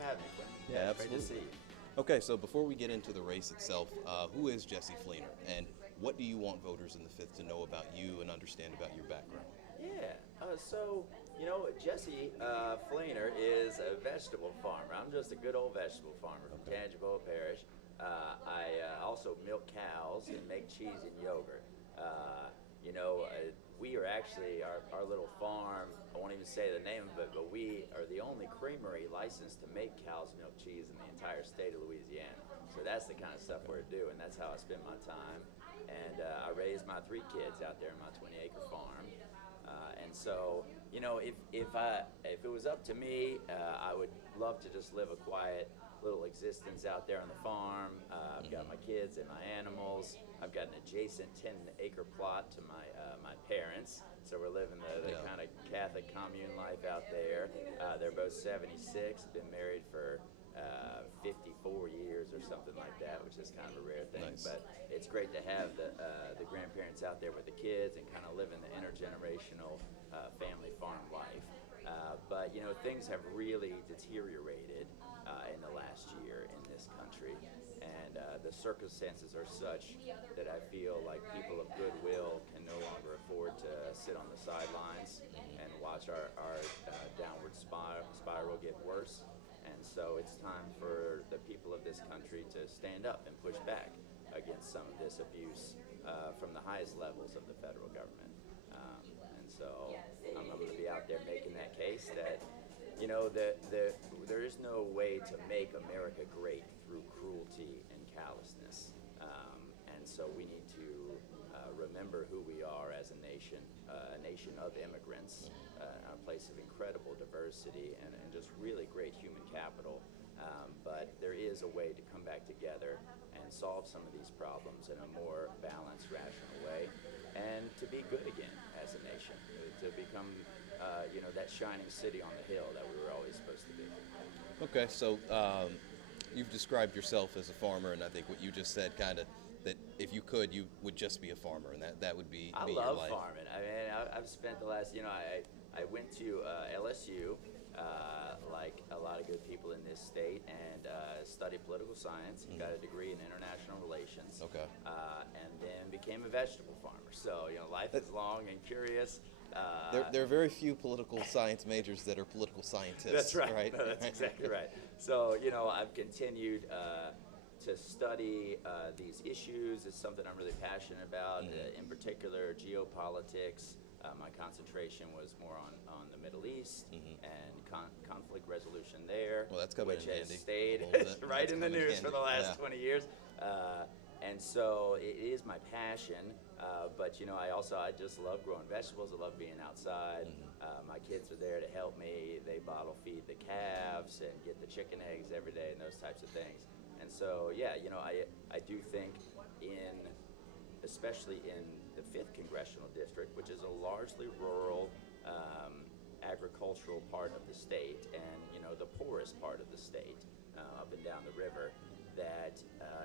for having me, Quinton. Yeah, Great to absolutely. see you. Okay, so before we get into the race itself, who is Jessee Fleenor, and what do you want voters in the 5th to know about you and understand about your background? Yeah, Jessee Fleenor is a vegetable farmer. I'm just a good old vegetable farmer from Okay. Tangipahoa Parish. I also milk cows and make cheese and yogurt. We are actually, our little farm, I won't even say the name of it, but we are the only creamery licensed to make cow's milk cheese in the entire state of Louisiana. So that's the kind of stuff we're doing. That's how I spend my time. And I raised my 3 kids out there on my 20-acre farm. If it was up to me, I would love to just live a quiet little existence out there on the farm. I've got my kids and my animals. I've got an adjacent 10-acre plot to my parents, so we're living the kind of Catholic commune life out there. They're both 76, been married for 54 years or something like that, which is kind of a rare thing. Nice. But it's great to have the grandparents out there with the kids and kind of living the intergenerational family farm life. But things have really deteriorated in the last year in this country, and the circumstances are such that I feel like people of goodwill can no longer afford to sit on the sidelines and watch our downward spiral get worse. And so it's time for the people of this country to stand up and push back against some of this abuse from the highest levels of the federal government. So I'm going to be out there making that case that, there is no way to make America great through cruelty and callousness. And so we need to remember who we are as a nation of immigrants, a place of incredible diversity and just really great human capital. But there is a way to come back together and solve some of these problems in a more balanced, rational way, and to be good again as a nation, to become, that shining city on the hill that we were always supposed to be. Okay, so you've described yourself as a farmer, and I think what you just said kind of that if you could, you would just be a farmer, and that would be I your love life. farming. I mean, I've spent the last, I went to LSU, like a lot of good people in this state, and studied political science, and got a degree in international relations. Okay. And then became a vegetable farmer. So, life is long and curious. There are very few political science majors that are political scientists. That's right. Right? No, that's exactly right. So, I've continued to study these issues. It's something I'm really passionate about, in particular geopolitics. My concentration was more on the Middle East and conflict resolution there, Well, that's coming which in has handy stayed a little bit. right That's in the coming news for handy. the last Yeah. 20 years. And so it is my passion, but I just love growing vegetables. I love being outside. My kids are there to help me. They bottle feed the calves and get the chicken eggs every day and those types of things. And so, I do think especially in the 5th Congressional District, which is a largely rural, agricultural part of the state, and the poorest part of the state, up and down the river, that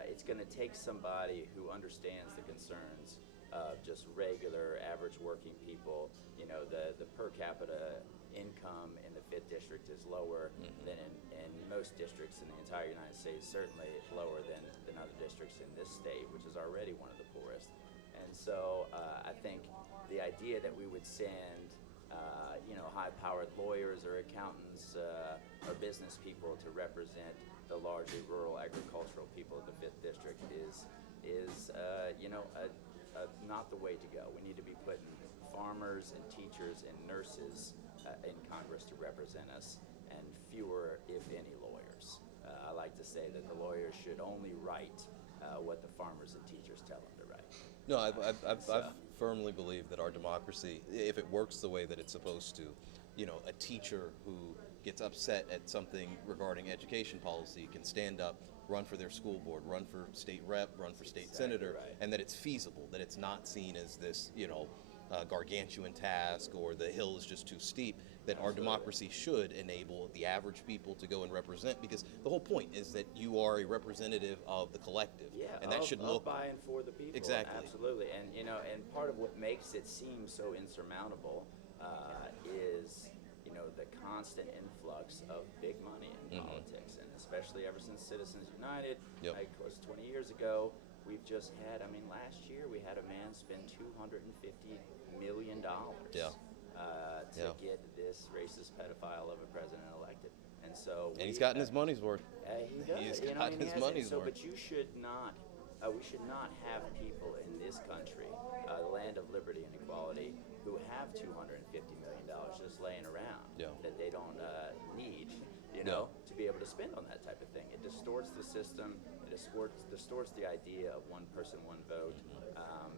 it's going to take somebody who understands the concerns of just regular, average working people. The per capita income in the 5th District is lower than in most districts in the entire United States, certainly lower than other districts in this state, which is already one of the poorest. And so I think the idea that we would send high-powered lawyers or accountants or business people to represent the largely rural agricultural people of the 5th District is not the way to go. We need to be putting farmers and teachers and nurses in Congress to represent us, and fewer, if any, lawyers. I like to say that the lawyers should only write what the farmers and teachers tell them to write. No, I firmly believe that our democracy, if it works the way that it's supposed to, a teacher who gets upset at something regarding education policy can stand up, run for their school board, run for state rep, run for state senator, right. and that it's feasible, that it's not seen as this, gargantuan task or the hill is just too steep, that our democracy should enable the average people to go and represent, because the whole point is that you are a representative of the collective. Yeah, and that should look by and for the people. Exactly. Absolutely. And and part of what makes it seem so insurmountable is the constant influx of big money in politics, and especially ever since Citizens United, Yep. like close to 20 years ago, we've just had, I mean, last year we had a man spend $250 million Yeah. to Yeah. get this racist pedophile of a president elected. And so And he's gotten his money's worth. he does. He's You know, got I mean, his he has. money's So, worth. but you should not. We should not have people in this country, the land of liberty and equality, who have $250 million just laying around Yeah. that they don't need, you know, to be able to spend on that type of thing. It distorts the system. It distorts the idea of one person, one vote.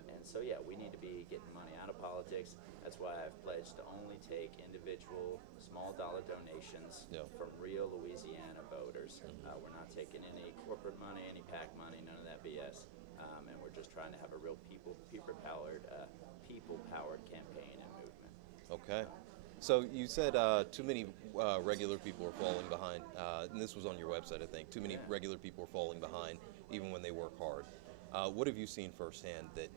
And so, yeah, we need to be getting money out of politics. That's why I've pledged to only take individual small dollar donations Yeah. from real Louisiana voters. We're not taking any corporate money, any PAC money, none of that BS. And we're just trying to have a real people-powered campaign and movement. Okay. So you said too many regular people are falling behind, and this was on your website, I think. Too many regular people are falling behind, even when they work hard. What have you seen firsthand that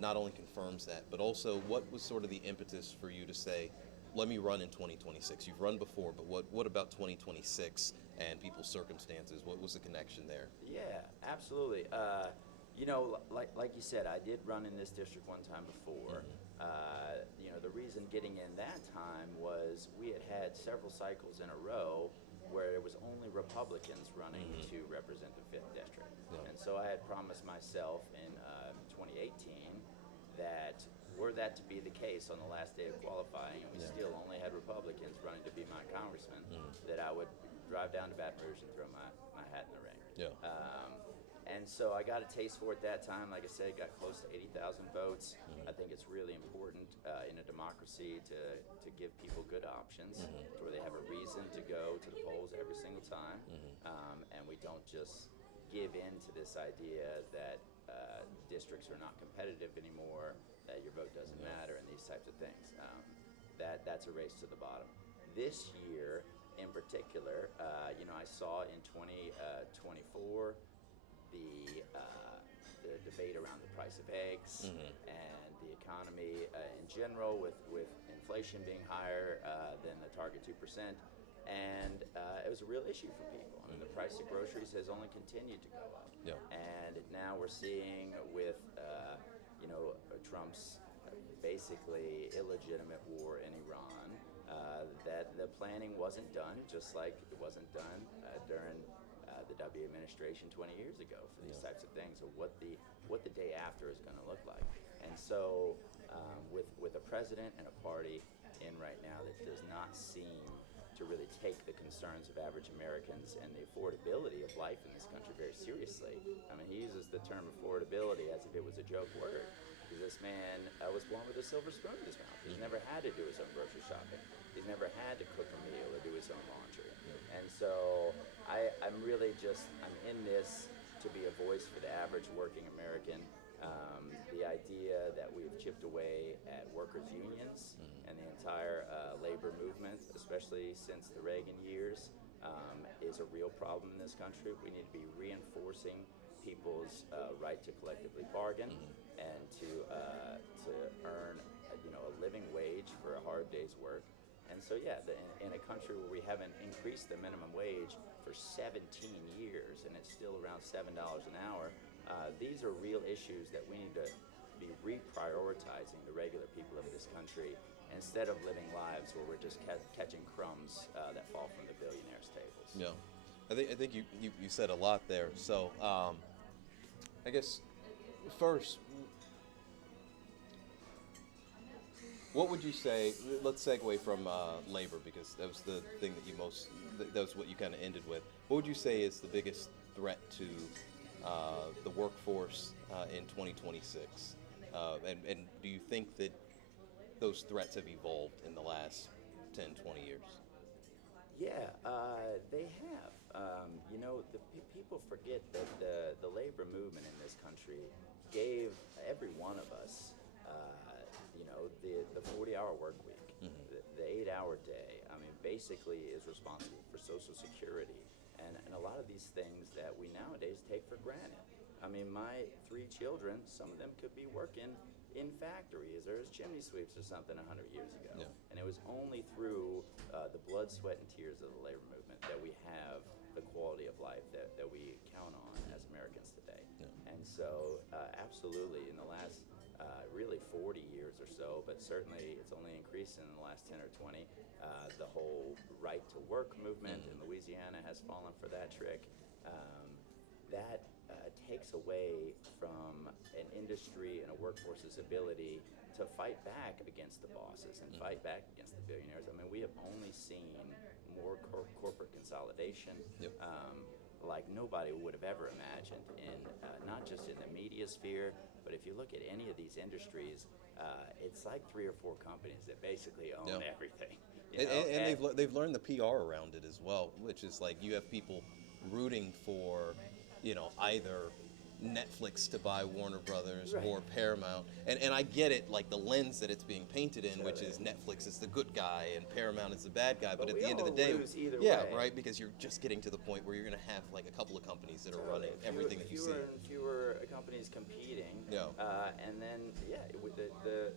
not only confirms that, but also what was sort of the impetus for you to say, let me run in 2026? You've run before, but what about 2026 and people's circumstances? What was the connection there? Yeah, absolutely. You know, like you said, I did run in this district one time before. You know, the reason getting in that time was we had several cycles in a row where it was only Republicans running to represent the 5th District. Yeah. And so I had promised myself in 2018 that were that to be the case on the last day of qualifying, and we still only had Republicans running to be my congressman, that I would drive down to Baton Rouge and throw my hat in the ring. Yeah. And so I got a taste for it that time. Like I said, got close to 80,000 votes. I think it's really important in a democracy to give people good options, where they have a reason to go to the polls every single time, and we don't just give in to this idea that districts are not competitive anymore, that your vote doesn't matter, and these types of things. That's a race to the bottom. This year, in particular, you know, I saw in 2024 the debate around the price of eggs and the economy in general, with inflation being higher than the target 2%. And it was a real issue for people. I mean, the price of groceries has only continued to go up. Yeah. And now we're seeing with, you know, Trump's basically illegitimate war in Iran, that the planning wasn't done, just like it wasn't done during the W administration 20 years ago for these types of things, or what the day after is going to look like. And so with a president and a party in right now that does not seem to really take the concerns of average Americans and the affordability of life in this country very seriously. I mean, he uses the term affordability as if it was a joke word, because this man was born with a silver spoon in his mouth. He's never had to do his own grocery shopping. He's never had to cook a meal or do his own laundry. And so I'm really I'm in this to be a voice for the average working American. The idea that we've chipped away at workers' unions and the entire labor movement, especially since the Reagan years, is a real problem in this country. We need to be reinforcing people's right to collectively bargain and to earn a living wage for a hard day's work. And so, yeah, in a country where we haven't increased the minimum wage for 17 years and it's still around $7 an hour, these are real issues that we need to be reprioritizing the regular people of this country, instead of living lives where we're just catching crumbs that fall from the billionaires' tables. Yeah. I think you said a lot there. So I guess first, what would you say? Let's segue from labor, because that was the thing that was what you kind of ended with. What would you say is the biggest threat to the workforce in 2026? And do you think that those threats have evolved in the last 10, 20 years? Yeah, they have. You know, people forget that the labor movement in this country gave every one of us, you know, the 40-hour work week, the 8-hour day. I mean, basically is responsible for Social Security and a lot of these things that we nowadays take for granted. I mean, my 3 children, some of them could be working in factories or as chimney sweeps or something 100 years ago. Yeah. And it was only through the blood, blood, sweat, and tears of the labor movement that we have the quality of life that we count on as Americans today. Yeah. And so, absolutely, in the last really 40 years or so, but certainly it's only increased in the last 10 or 20, the whole right to work movement in Louisiana has fallen for that trick. That takes away from an industry and a workforce's ability to fight back against the bosses and fight back against the billionaires. I mean, we have only seen more corporate consolidation, Yep. like nobody would have ever imagined, in not just in the media sphere, but if you look at any of these industries, it's like 3 or 4 companies that basically own Yeah. everything. And they've learned the PR around it as well, which is like you have people rooting for, either Netflix to buy Warner Brothers Right. or Paramount, and I get it, like the lens that it's being painted in, which is Netflix is the good guy and Paramount is the bad guy. But at we the end of the all day, lose either yeah, way. right, because you're just getting to the point where you're going to have like a couple of companies that are running everything that you see. Fewer and fewer companies competing. Yeah. And then, with the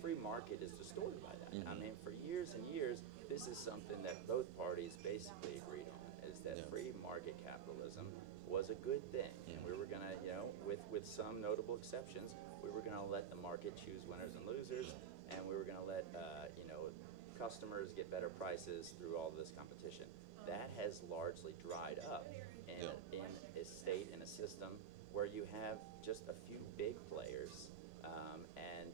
free market is distorted by that. I mean, for years and years, this is something that both parties basically agreed on, is that free market capitalism was a good thing. And we were going to, with some notable exceptions, we were going to let the market choose winners and losers, and we were going to let, customers get better prices through all this competition. That has largely dried up in a state and a system where you have just a few big players, and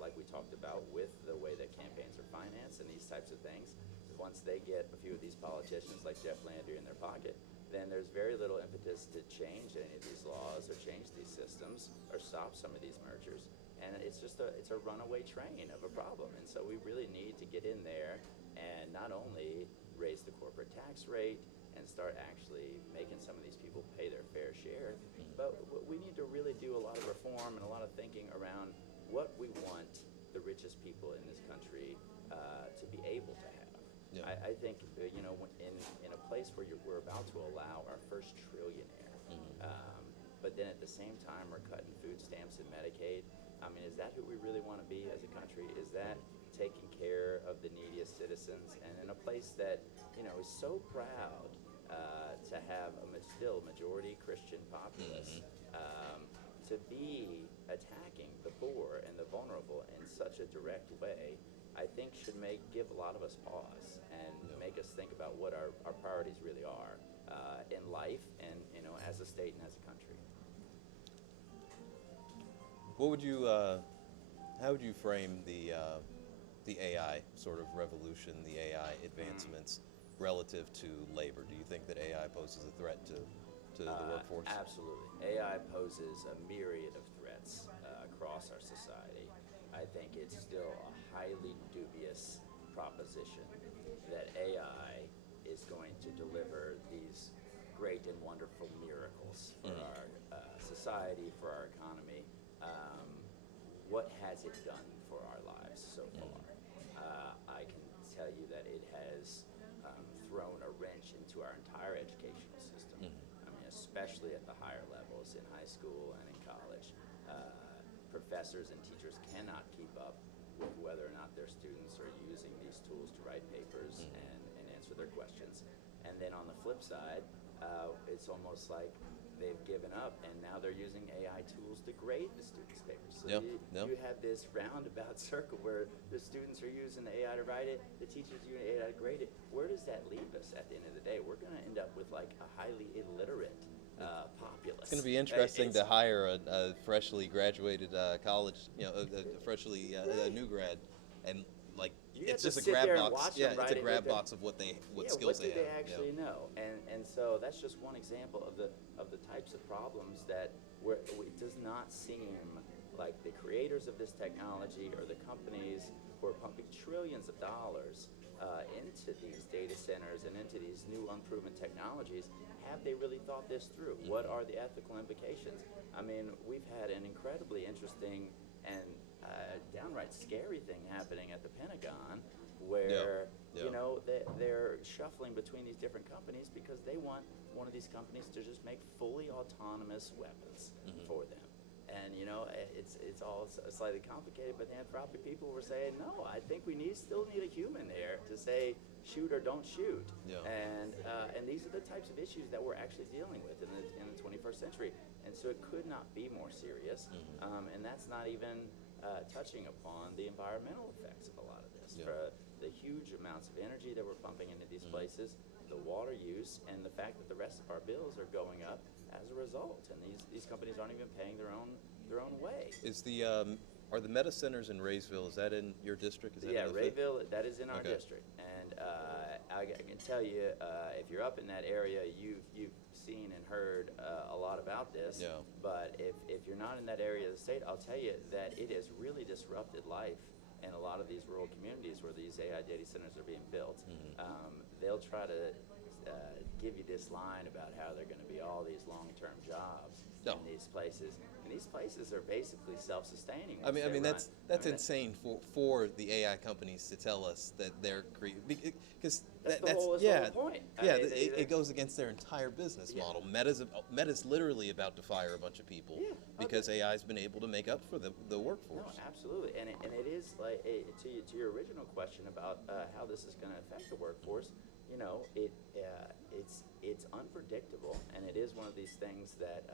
like we talked about with the way that campaigns are financed and these types of things, once they get a few of these politicians like Jeff Landry in their pocket, then there's very little impetus to change any of these laws or change these systems or stop some of these mergers. And it's just it's a runaway train of a problem. And so we really need to get in there and not only raise the corporate tax rate and start actually making some of these people pay their fair share, but we need to really do a lot of reform and a lot of thinking around what we want the richest people in this country to be able to have. Yeah. I think, in a place where we're about to allow our first trillionaire, but then at the same time we're cutting food stamps and Medicaid, I mean, is that who we really want to be as a country? Is that taking care of the neediest citizens? And in a place that, is so proud to have still majority Christian populace, to be attacking the poor and the vulnerable in such a direct way, I think should give a lot of us pause and make us think about what our priorities really are in life and, as a state and as a country. What would you, how would you frame the AI sort of revolution, the AI advancements relative to labor? Do you think that AI poses a threat to the workforce? Absolutely. AI poses a myriad of threats across our society. I think it's still a highly dubious proposition that AI is going to deliver these great and wonderful miracles for our society, for our economy. What has it done for our lives so far? I can tell you that it has thrown a wrench into our entire educational system. I mean, especially at the higher levels in high school and in college. Professors and teachers cannot keep up with whether or not their students are using these tools to write papers and answer their questions. And then on the flip side, it's almost like they've given up and now they're using AI tools to grade the students' papers. So you have this roundabout circle where the students are using the AI to write it, the teachers are using AI to grade it. Where does that leave us at the end of the day? We're going to end up with like a highly illiterate populace. It's going to be interesting to hire a freshly graduated college, a new grad, and like it's just a grab box. Yeah, it's a grab box of what skills they have. What do they actually know? And so that's just one example of the types of problems that it does not seem like the creators of this technology or the companies who are pumping trillions of dollars into these data centers and into these new unproven technologies. Have they really thought this through? What are the ethical implications? I mean, we've had an incredibly interesting and downright scary thing happening at the Pentagon where, they're shuffling between these different companies because they want one of these companies to just make fully autonomous weapons for them. And, it's all slightly complicated, but the Anthropic people were saying, no, I think we still need a human there to say, shoot or don't shoot. Yeah. And these are the types of issues that we're actually dealing with in the 21st century. And so it could not be more serious. And that's not even touching upon the environmental effects of a lot of this. Yeah. For the huge amounts of energy that we're pumping into these places, the water use, and the fact that the rest of our bills are going up as a result. And these companies aren't even paying their own way. Is the are the meta centers in Rayville? Is that in your district? Is that Yeah, in the fifth? Rayville, that is in our Okay. district, and I can tell you, if you're up in that area, you've seen and heard a lot about this. Yeah. But if you're not in that area of the state, I'll tell you that it has really disrupted life in a lot of these rural communities where these AI data centers are being built. They'll try to give you this line about how they're going to be all these long-term jobs No. in these places, and these places are basically self-sustaining. I mean, once that's they run. insane for the AI companies to tell us that they're because That's the that's whole point. I Yeah, mean, it goes against their entire business Yeah. model. Meta's literally about to fire a bunch of people Yeah, because AI's been able to make up for the No, workforce. absolutely, and it is like to your original question about how this is going to affect the workforce. You know, it's unpredictable, and it is one of these things that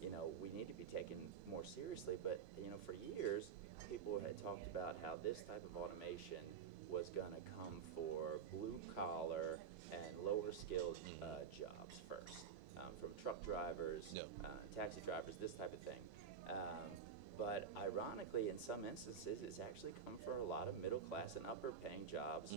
you know, we need to be taken more seriously. But you know, for years, people had talked about how this type of automation was going to come for blue collar and lower skilled jobs first, from truck drivers, Yeah. taxi drivers, this type of thing. But ironically, in some instances, it's actually come for a lot of middle class and upper paying jobs,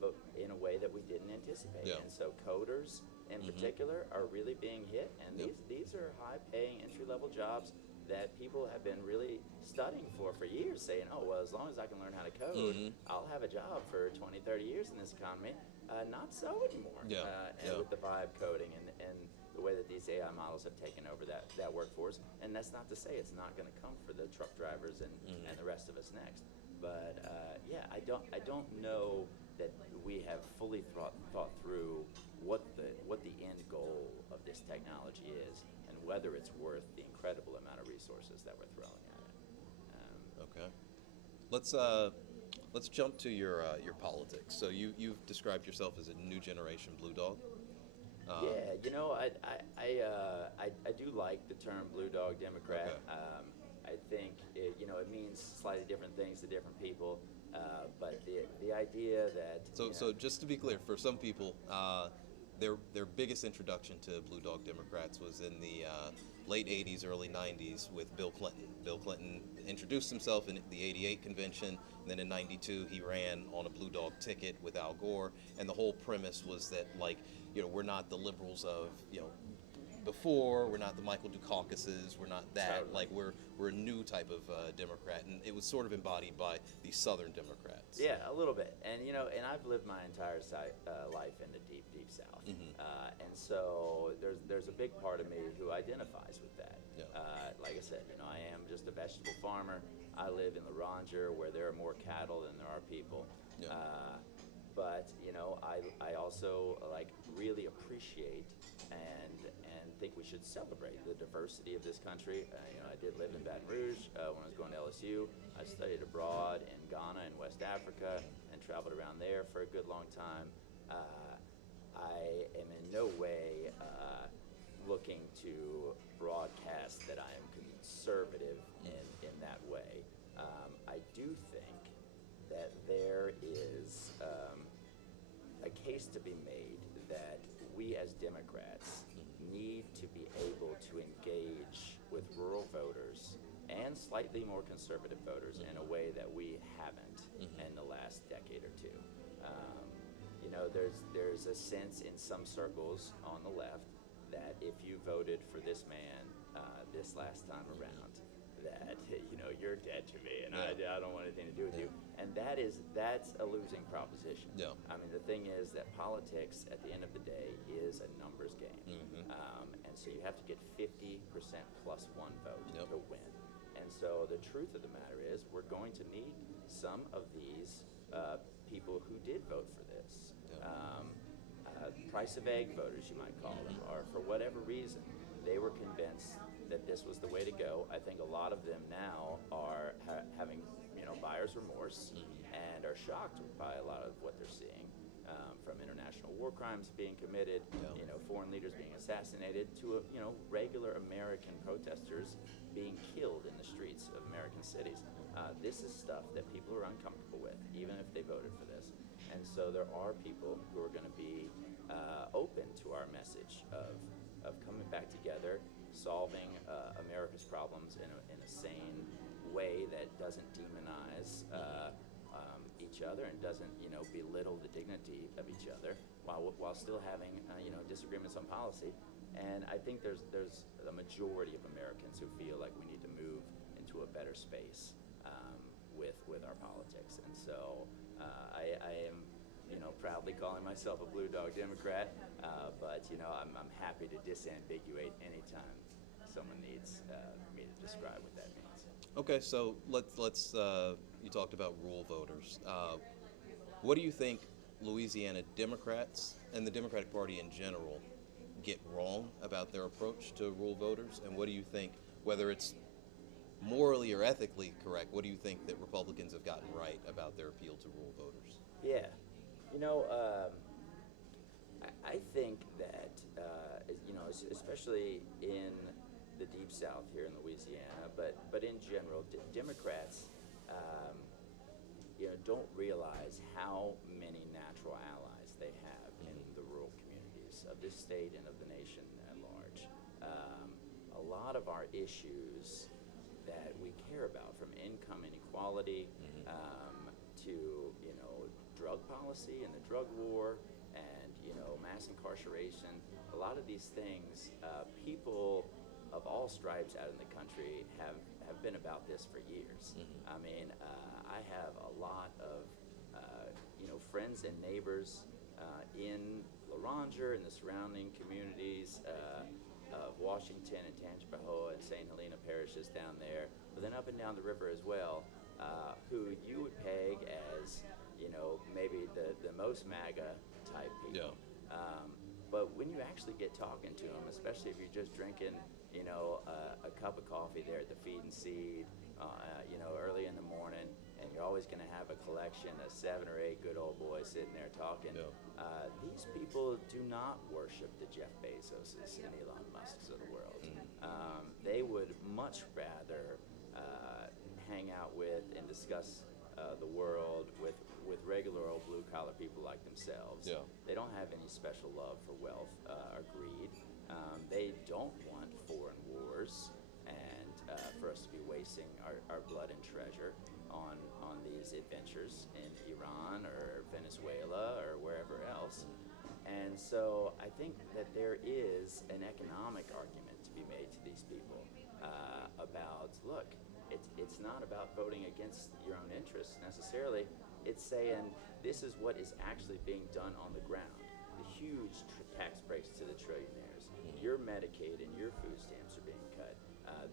but in a way that we didn't anticipate. Yeah. And so coders in particular are really being hit, and Yep. these are high paying entry level jobs that people have been really studying for years, saying, oh, well, as long as I can learn how to code, I'll have a job for 20, 30 years in this economy. Not so anymore. Yeah, And yeah. with the vibe coding and the way that these AI models have taken over that workforce. And that's not to say it's not going to come for the truck drivers and the rest of us next. But yeah, I don't know that we have fully thought through what the end goal of this technology is and whether it's worth the incredible amount of resources that we're throwing at it. Okay, let's jump to your politics. So you've described yourself as a new generation blue dog. Yeah, you know, I do like the term blue dog Democrat. Okay. I think you know, it means slightly different things to different people, but the idea that So just to be clear, for some people, their biggest introduction to blue dog Democrats was in the late 80s, early 90s with Bill Clinton. Bill Clinton introduced himself in the '88 convention, and then in '92 he ran on a blue dog ticket with Al Gore, and the whole premise was that, like, you know, we're not the liberals of, you know, before, we're not the Michael Dukakis's, we're not that, Totally. like we're a new type of Democrat, and it was sort of embodied by the Southern Democrats. Yeah, a little bit. And you know, and I've lived my entire life in the deep South, and so there's a big part of me who identifies with that. Yeah. Like I said, you know, I am just a vegetable farmer. I live in the Rouge, where there are more cattle than there are people. Yeah. But you know, I also like really appreciate and think we should celebrate the diversity of this country. You know, I did live in Baton Rouge when I was going to LSU. I studied abroad in Ghana and West Africa and traveled around there for a good long time. I am in no way looking to broadcast that I am conservative in that way. I do think that there is a case to be made that we as Democrats need to be able to engage with rural voters and slightly more conservative voters in a way that we haven't in the last decade or two. You know, there's a sense in some circles on the left that if you voted for this man this last time around, that you know, you're dead to me, and I don't want anything to do with you. And that's a losing proposition. Yeah. I mean, the thing is that politics, at the end of the day, is a numbers game, and so you have to get 50% plus one vote to win. And so the truth of the matter is, we're going to need some of these people who did vote for this. Price of egg voters, you might call them, or for whatever reason, they were convinced that this was the way to go. I think a lot of them now are having buyer's remorse and are shocked by a lot of what they're seeing, from international war crimes being committed, foreign leaders being assassinated, to regular American protesters being killed in the streets of American cities. This is stuff that people are uncomfortable with, even if they voted for this. And so there are people who are going to be open to our message of coming back together, solving America's problems in a sane way that doesn't demonize each other and doesn't belittle the dignity of each other, while still having disagreements on policy. And I think there's a majority of Americans who feel like we need to move into a better space with our politics. And so I am proudly calling myself a Blue Dog Democrat, but I'm happy to disambiguate anytime someone needs me to describe what that means. Okay, so let's you talked about rural voters. What do you think Louisiana Democrats and the Democratic Party in general get wrong about their approach to rural voters, and what do you think, whether it's morally or ethically correct, what do you think that Republicans have gotten right about their appeal to rural voters? Yeah, I think that especially in the Deep South here in Louisiana, but in general, Democrats don't realize how many natural allies they have in the rural communities of this state and of the nation at large. A lot of our issues that we care about, from income inequality to drug policy and the drug war, and mass incarceration, a lot of these things, people of all stripes out in the country have been about this for years. I mean, I have a lot of friends and neighbors in Rouge and the surrounding communities of Washington and Tangipahoa and St. Helena parishes down there, but then up and down the river as well, who you would peg as maybe the most MAGA type people. But when you actually get talking to them, especially if you're just drinking a cup of coffee there at the Feed and Seed early in the morning, and you're always going to have a collection of 7 or 8 good old boys sitting there talking. These people do not worship the Jeff Bezoses and Elon Musks of the world. They would much rather hang out with and discuss the world with regular old blue-collar people like themselves. They don't have any special love for wealth or greed. They don't want foreign wars and for us to be wasting our blood and treasure on these adventures in Iran or Venezuela or wherever else. And so I think that there is an economic argument to be made to these people about, look, it's not about voting against your own interests necessarily. It's saying this is what is actually being done on the ground. The huge tax breaks to the trillionaires. Your Medicaid and your food stamps are being cut.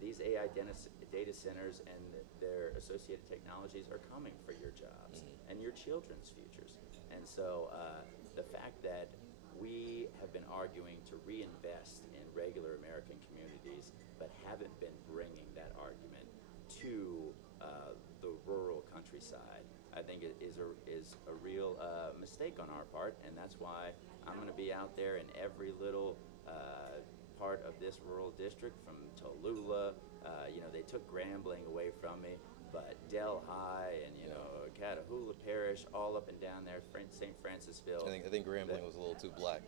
These AI data centers and their associated technologies are coming for your jobs and your children's futures. And so the fact that we have been arguing to reinvest in regular American communities, but haven't been bringing that argument to the rural countryside, I think it is a real mistake on our part, and that's why I'm going to be out there in every little part of this rural district, from Tallulah. They took Grambling away from me, but Delhi and Catahoula Parish, all up and down there, St. Francisville. I think Grambling was a little too black.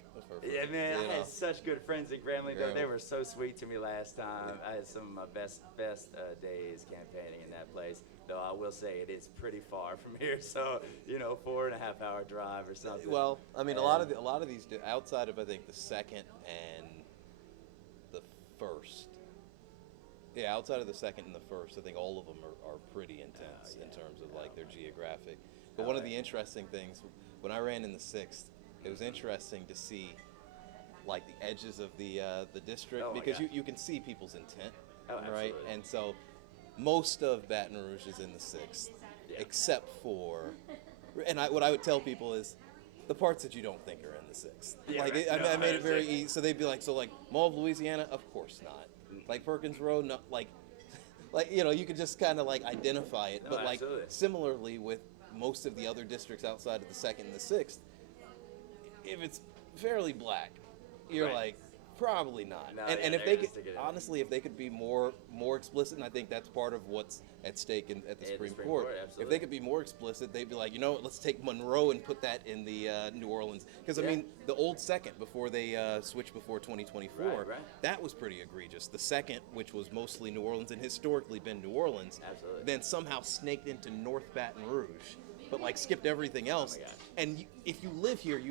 Yeah, man, I had such good friends in Grambling. Though. They were so sweet to me last time. I had some of my best days campaigning in that place. Though I will say it is pretty far from here, so 4.5 hour drive or something. Well, I mean, a lot of these outside of I think the second and the first. Yeah, outside of the second and the first, I think all of them are pretty intense in terms of like their geographic. But one of the interesting things, when I ran in the 6th, it was interesting to see like the edges of the district, because you can see people's intent, right? Absolutely. And so most of Baton Rouge is in the 6th, except for, and what I would tell people is the parts that you don't think are in the 6th. I made it very easy. So they'd be like, Mall of Louisiana? Of course not. Like Perkins Road? No, like like, you could just kind of like identify it. No, But like absolutely. similarly with most of the other districts outside of the 2nd and the 6th, if it's fairly black, you're Right. like, probably not. No, and yeah, and if they're they gonna could, stick it in. honestly, if they could be more explicit, and I think that's part of what's at stake at the At the Supreme Supreme Court. Court, If absolutely. they could be more explicit, they'd be like, let's take Monroe and put that in the New Orleans. Because I Yeah. mean, the old 2nd before they switched before 2024, Right. that was pretty egregious. The 2nd, which was mostly New Orleans and historically been New Orleans, Absolutely. then somehow snaked into North Baton Rouge, but like skipped everything else. Oh my gosh. And if you live here,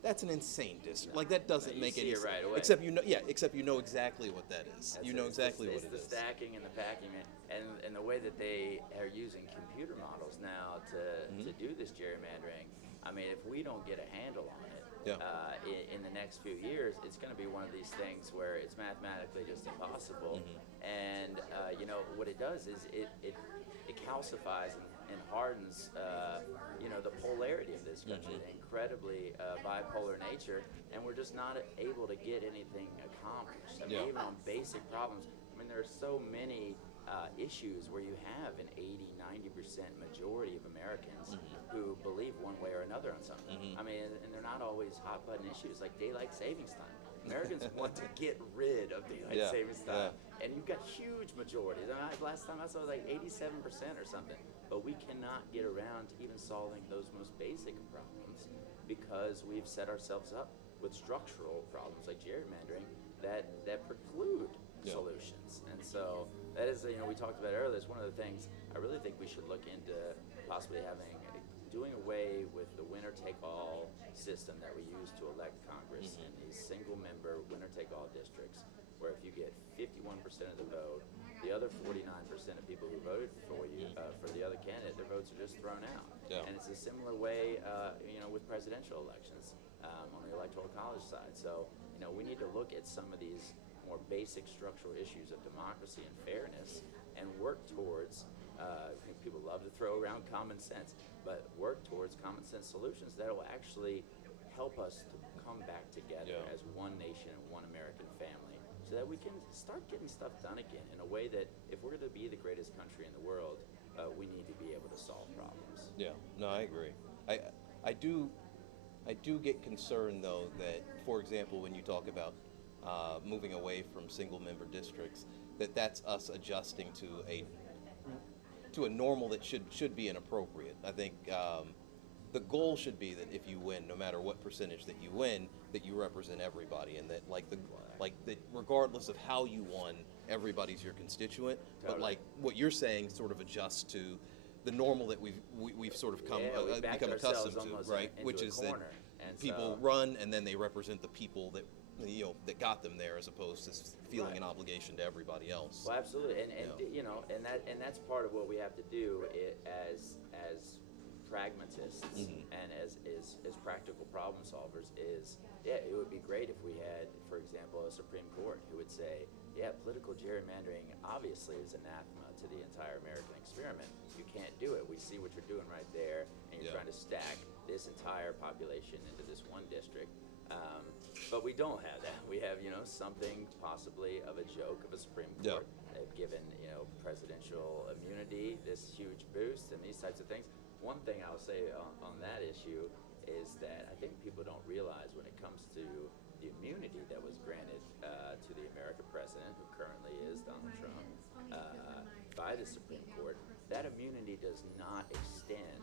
that's an insane district. Like that doesn't You make see any it right away. Except you know exactly what that is. That's You it. know It's exactly the, what it's it the is. stacking and the packing, and the way that they are using computer models now to do this gerrymandering. I mean, if we don't get a handle on it, Yeah. in the next few years, it's going to be one of these things where it's mathematically just impossible. And what it does is it calcifies and hardens the polarity of this country, the incredibly bipolar nature, and we're just not able to get anything accomplished. I mean, Yeah. even on basic problems. I mean, there are so many issues where you have an 80-90% majority of Americans who believe one way or another on something. I mean, and they're not always hot button issues like daylight savings time. Americans want to get rid of daylight Yeah, savings time, and you've got huge majorities. Last time I saw it was like 87% or something. But we cannot get around to even solving those most basic of problems because we've set ourselves up with structural problems like gerrymandering that preclude solutions. And so that is, we talked about earlier, is one of the things I really think we should look into possibly doing away with the winner-take-all system that we use to elect Congress in these single-member winner-take-all districts, where if you get 51% of the vote, the other 49% of people who voted for you, for the other candidate, their votes are just thrown out. Yeah. And it's a similar way, with presidential elections on the Electoral College side. So, we need to look at some of these more basic structural issues of democracy and fairness and work towards, people love to throw around common sense, but work towards common sense solutions that will actually help us to come back together as one nation and one American family, so that we can start getting stuff done again in a way that, if we're going to be the greatest country in the world, we need to be able to solve problems. Yeah, no, I agree. I do get concerned though that, for example, when you talk about moving away from single-member districts, that's us adjusting to a normal that should be inappropriate. I think the goal should be that if you win, no matter what percentage that you win, that you represent everybody, and that that regardless of how you won, everybody's your constituent. Totally. But like what you're saying, sort of adjusts to the normal that we've sort of we backed become ourselves accustomed to, almost right? into Which a is corner. that And people so- run and then they represent the people that that got them there, as opposed to feeling Right. an obligation to everybody else. Well, absolutely, and that's part of what we have to do as pragmatists and as practical problem solvers. It would be great if we had, for example, a Supreme Court who would say, political gerrymandering obviously is anathema to the entire American experiment. You can't do it. We see what you're doing right there, and you're trying to stack this entire population into this one district. But we don't have that. We have, something possibly of a joke of a Supreme Court. They've given, presidential immunity this huge boost and these types of things. One thing I'll say on that issue is that I think people don't realize, when it comes to the immunity that was granted to the American president, who currently is Donald Trump, by the Supreme Court, that immunity does not extend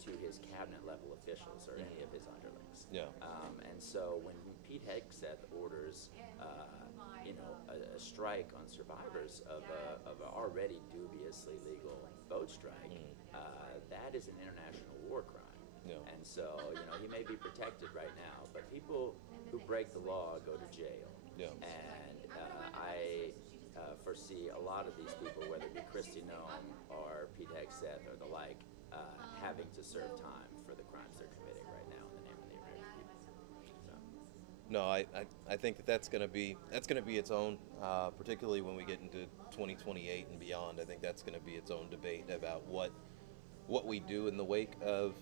to his cabinet level officials or any of his underlings. And so when Pete Hegseth orders, a strike on survivors of a already dubiously legal boat strike, that is an international war crime. And so, he may be protected right now, but people who break the law go to jail. And I foresee a lot of these people, whether it be Kristi Noem or Pete Hegseth or the like, having to serve time for the crimes they're committing right now in the name of the American people. So. No, I think that's going to be its own, particularly when we get into 2028 and beyond. I think that's going to be its own debate about what we do in the wake of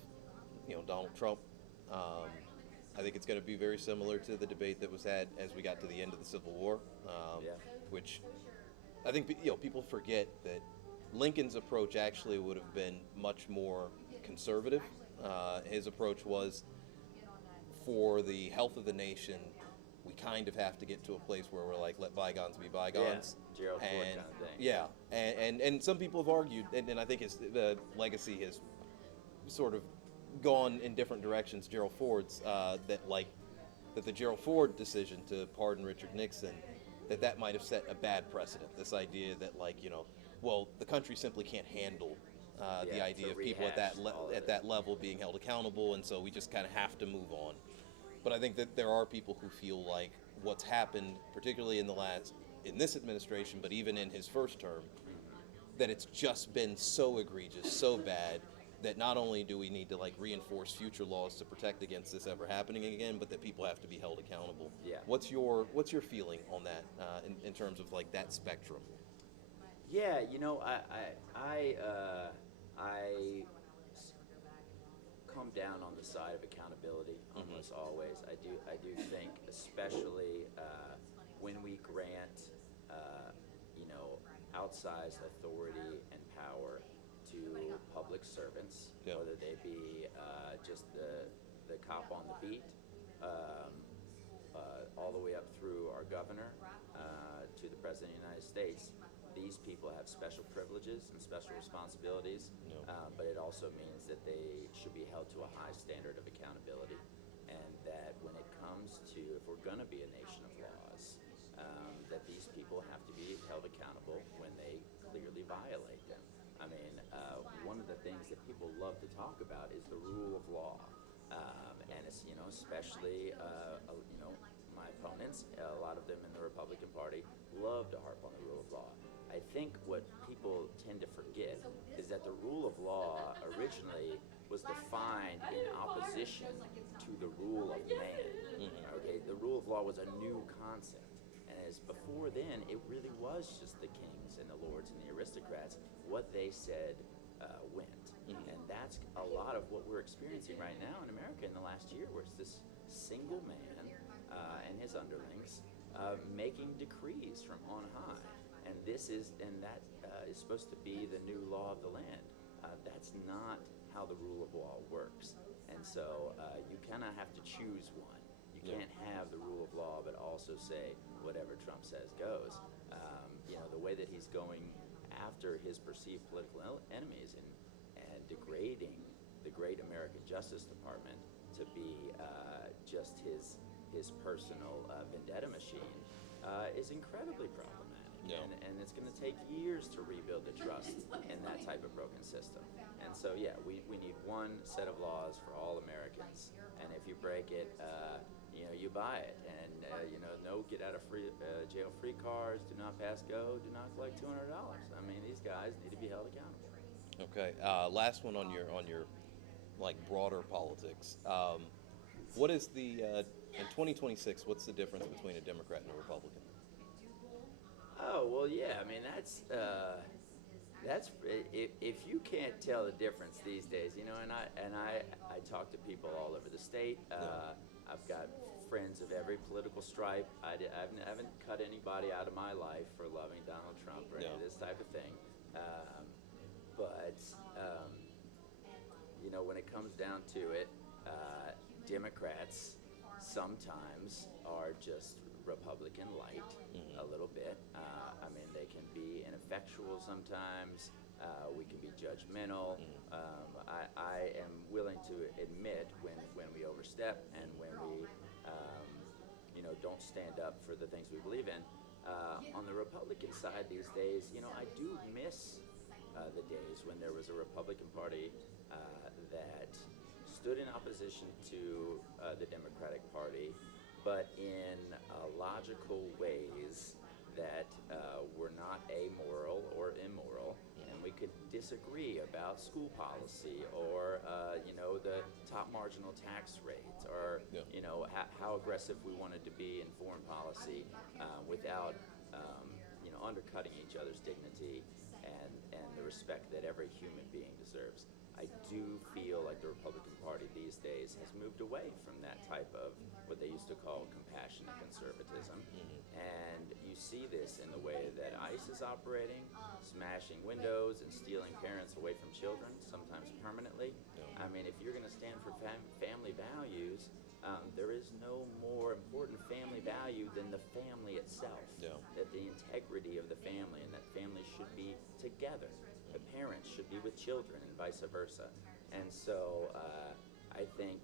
Donald Trump. I think it's going to be very similar to the debate that was had as we got to the end of the Civil War, which I think people forget that Lincoln's approach actually would have been much more conservative. His approach was, for the health of the nation, we kind of have to get to a place where we're like, let bygones be bygones. Yeah, Gerald Ford kind of thing. Yeah, and some people have argued, and I think the legacy has sort of gone in different directions. Gerald Ford's that the Gerald Ford decision to pardon Richard Nixon, that might have set a bad precedent. This idea that well, the country simply can't handle the idea of people at that level being held accountable, and so we just kind of have to move on. But I think that there are people who feel like what's happened, particularly in this administration, but even in his first term, that it's just been so egregious, so bad, that not only do we need to reinforce future laws to protect against this ever happening again, but that people have to be held accountable. Yeah. What's your feeling on that in terms of that spectrum? Yeah, I come down on the side of accountability almost always. I do think, especially when we grant outsized authority and power to public servants, whether they be just the cop on the beat, all the way up through our governor to the President of the United States. These people have special privileges and special responsibilities, but it also means that they should be held to a high standard of accountability, and that when it comes to, if we're going to be a nation of laws, that these people have to be held accountable when they clearly violate them. I mean, one of the things that people love to talk about is the rule of law, and it's especially my opponents, a lot of them in the Republican Party, love to harp on the rule of law. I think what people tend to forget is that the rule of law originally was defined in opposition to the rule of man. Okay, the rule of law was a new concept, and as before then, it really was just the kings and the lords and the aristocrats. What they said went, and that's a lot of what we're experiencing right now in America in the last year, where it's this single man and his underlings making decrees from on high. And that is supposed to be the new law of the land. That's not how the rule of law works. And so you kind of have to choose one. You can't have the rule of law but also say whatever Trump says goes. The way that he's going after his perceived political enemies and degrading the great American Justice Department to be just his personal vendetta machine is incredibly problematic. And it's going to take years to rebuild the trust in that type of broken system. And so, we need one set of laws for all Americans. And if you break it, you buy it. And, no get out of jail free cards, do not pass go, do not collect $200. I mean, these guys need to be held accountable. Okay. Last one on your broader politics. What is in 2026, what's the difference between a Democrat and a Republican? Oh, well, yeah. I mean, that's if you can't tell the difference these days, and I talk to people all over the state. I've got friends of every political stripe. I haven't cut anybody out of my life for loving Donald Trump or any of this type of thing. But when it comes down to it, Democrats sometimes are just Republican light a little bit. I mean, they can be ineffectual sometimes. We can be judgmental. I am willing to admit when we overstep and when we don't stand up for the things we believe in. On the Republican side these days, I do miss the days when there was a Republican Party that stood in opposition to the Democratic Party, but in logical ways that were not amoral or immoral, and we could disagree about school policy or the top marginal tax rates or how aggressive we wanted to be in foreign policy without undercutting each other's dignity and the respect that every human being deserves. I do feel like the Republican Party these days has moved away from that type of what they used to call compassionate conservatism, and you see this in the way that ICE is operating, smashing windows and stealing parents away from children, sometimes permanently. Yeah. I mean, if you're going to stand for family values, there is no more important family value than the family itself. Yeah. That the integrity of the family, and that families should be together. The parents should be with children and vice versa. And so I think,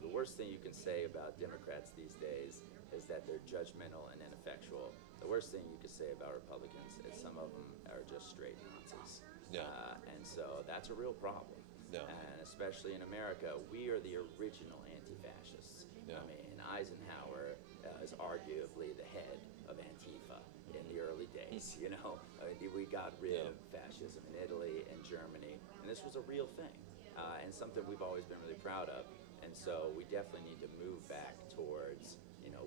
the worst thing you can say about Democrats these days is that they're judgmental and ineffectual. The worst thing you could say about Republicans is some of them are just straight Nazis. Yeah. And so that's a real problem. Yeah. And especially in America, we are the original anti-fascists. Yeah. I mean, Eisenhower is arguably the head of Antifa in the early days. I mean, we got rid of fascism in Italy and Germany, and this was a real thing, and something we've always been really proud of. And so we definitely need to move back towards,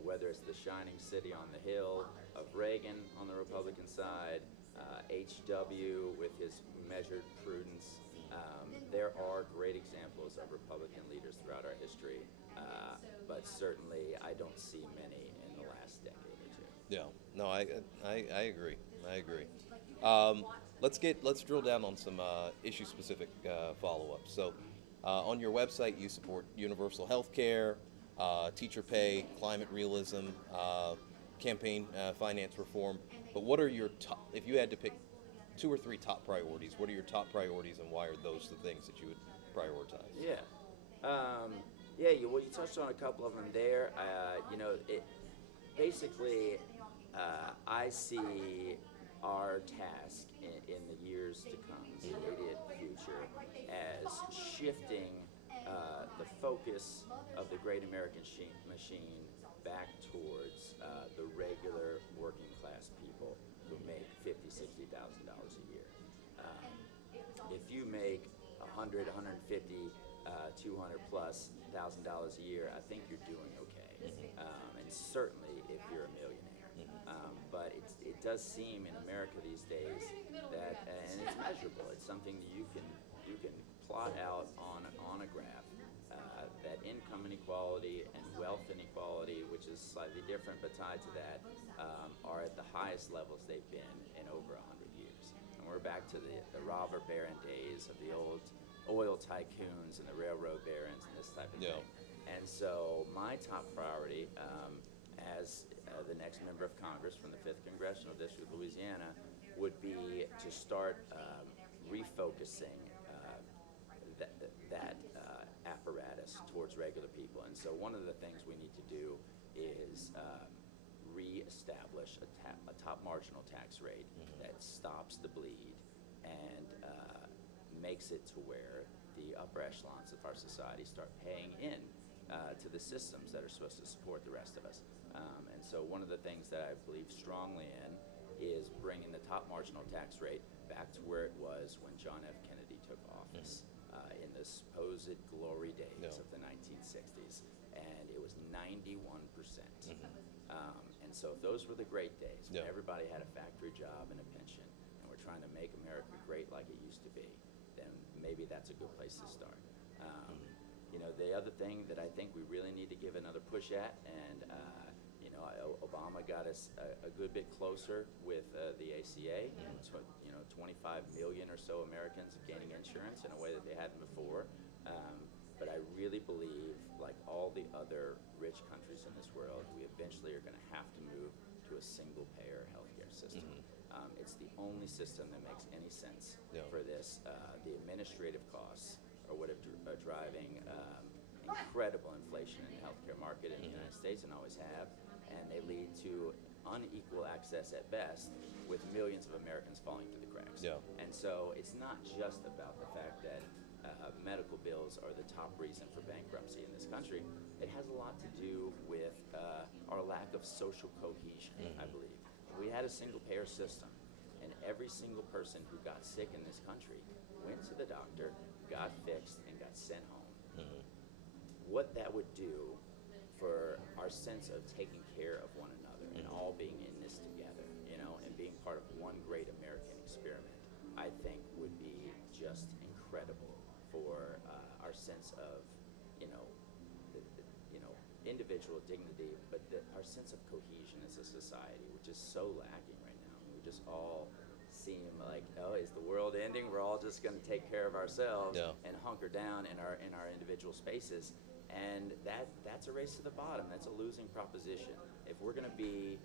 whether it's the shining city on the hill of Reagan on the Republican side, H.W. with his measured prudence. There are great examples of Republican leaders throughout our history, but certainly I don't see many in the last decade or two. Yeah, no, I agree. I agree. Let's drill down on some issue-specific follow-ups. So, on your website, you support universal health care, teacher pay, climate realism, campaign finance reform. But what are your top? If you had to pick 2 or 3 top priorities, what are your top priorities, and why are those the things that you would prioritize? Yeah. Well, you touched on a couple of them there. Basically, I see our task in the years to come, the immediate future, as shifting the focus of the great American machine back towards the regular working class people who make $50,000, $60,000 a year. If you make $100,000, $150,000, $200,000 plus $1,000 a year, I think you're doing okay. And certainly if you're a millionaire. But it does seem in America these days that, and it's measurable. It's something that you can plot out on a graph. That income inequality and wealth inequality, which is slightly different but tied to that, are at the highest levels they've been in over 100 years. And we're back to the robber baron days of the old oil tycoons and the railroad barons and this type of thing. And so my top priority as the next member of Congress from the 5th Congressional District of Louisiana would be to start refocusing that apparatus towards regular people. And so one of the things we need to do is reestablish a top marginal tax rate that stops the bleed and makes it to where the upper echelons of our society start paying in to the systems that are supposed to support the rest of us. And so one of the things that I believe strongly in is bringing the top marginal tax rate back to where it was when John F. Kennedy took office in the supposed glory days of the 1960s. And it was 91%. And so if those were the great days, when everybody had a factory job and a pension, and we're trying to make America great like it used to be, then maybe that's a good place to start. The other thing that I think we really need to give another push at, and Obama got us a good bit closer with the ACA, and 25 million or so Americans gaining insurance in a way that they hadn't before. But I really believe, like all the other rich countries in this world, we eventually are going to have to move to a single-payer healthcare system. It's the only system that makes any sense for this. The administrative costs are what are driving incredible inflation in the healthcare market in the United States and always have, and they lead to unequal access at best, with millions of Americans falling through the cracks. And so it's not just about the fact that medical bills are the top reason for bankruptcy in this country. It has a lot to do with our lack of social cohesion, I believe. If we had a single-payer system, and every single person who got sick in this country went to the doctor, got fixed, and got sent home, what that would do for our sense of taking care of one another and all being in this together, and being part of one great American experiment, I think would be just incredible for our sense of, individual dignity, but our sense of cohesion as a society, which is so lacking right now. We just all seem like, oh, is the world ending? We're all just going to take care of ourselves and hunker down in our individual spaces. And that's a race to the bottom. That's a losing proposition. If we're going to be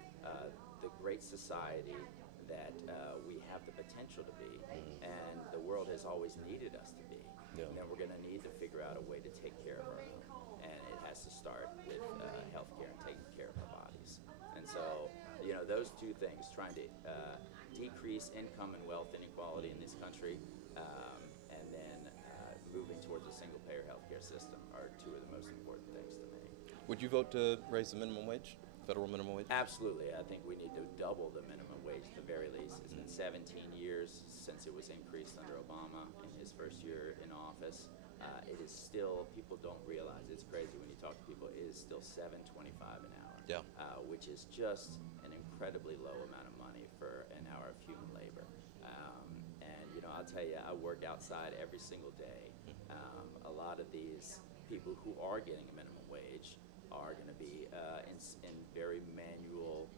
the great society that we have the potential to be, and the world has always needed us to be, then we're going to need to figure out a way to take care of our own. And it has to start with healthcare and taking care of our bodies. And so, those two things, trying to decrease income and wealth inequality in this country, and then moving towards a single-payer healthcare system are two of the most important things to me. Would you vote to raise the minimum wage, federal minimum wage? Absolutely. I think we need to double the minimum wage at the very least. It's been 17 years since it was increased under Obama in his first year in office. It is still, people don't realize, it's crazy when you talk to people, it is still $7.25 an hour, which is just an incredibly low amount of money for an hour of human labor. And I'll tell you, I work outside every single day. A lot of these people who are getting a minimum wage are going to be in very manual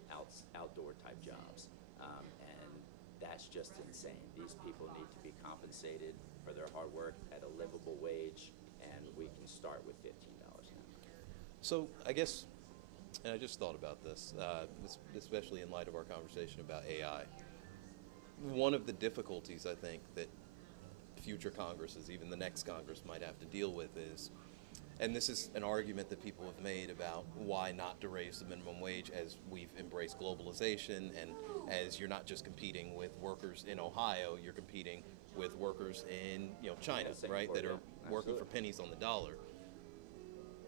outdoor type jobs, and that's just insane. These people need to be compensated for their hard work at a livable wage, and we can start with $15 an hour. So I guess, and I just thought about this, especially in light of our conversation about AI. One of the difficulties I think that future Congresses, even the next Congress, might have to deal with is, and this is an argument that people have made about why not to raise the minimum wage as we've embraced globalization, and as you're not just competing with workers in Ohio, you're competing with workers in China, right, that are working for pennies on the dollar.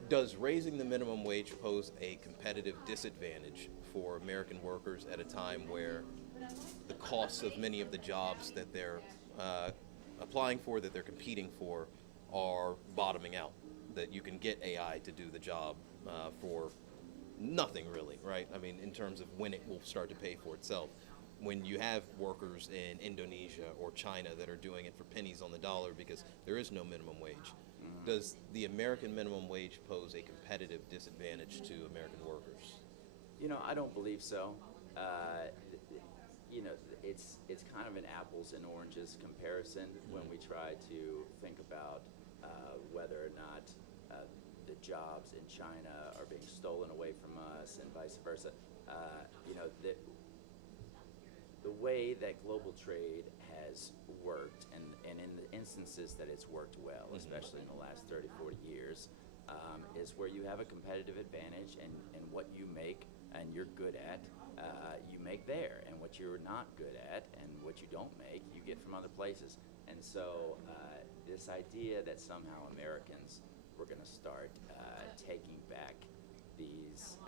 Does raising the minimum wage pose a competitive disadvantage for American workers at a time where the costs of many of the jobs that they're applying for, that they're competing for, are bottoming out? That you can get AI to do the job for nothing really, right? I mean, in terms of when it will start to pay for itself. When you have workers in Indonesia or China that are doing it for pennies on the dollar because there is no minimum wage, does the American minimum wage pose a competitive disadvantage to American workers? I don't believe so. It's kind of an apples and oranges comparison when we try to think about whether or not the jobs in China are being stolen away from us and vice versa. The way that global trade has worked, and in the instances that it's worked well, especially in the last 30, 40 years, is where you have a competitive advantage, and what you make and you're good at, you make there, and what you're not good at and what you don't make, you get from other places. And so this idea that somehow Americans were going to start taking back these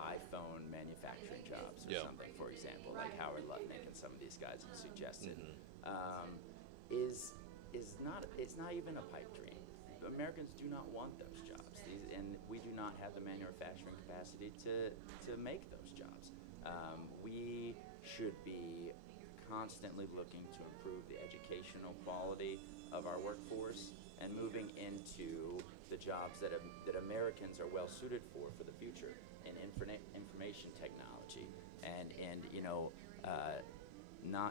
iPhone manufacturing jobs or something, for example, like Howard Lutnick and some of these guys have suggested, is not, it's not even a pipe dream. Americans do not want those jobs, and we do not have the manufacturing capacity to make those jobs. We should be constantly looking to improve the educational quality of our workforce and moving into the jobs that Americans are well suited for the future in information technology, and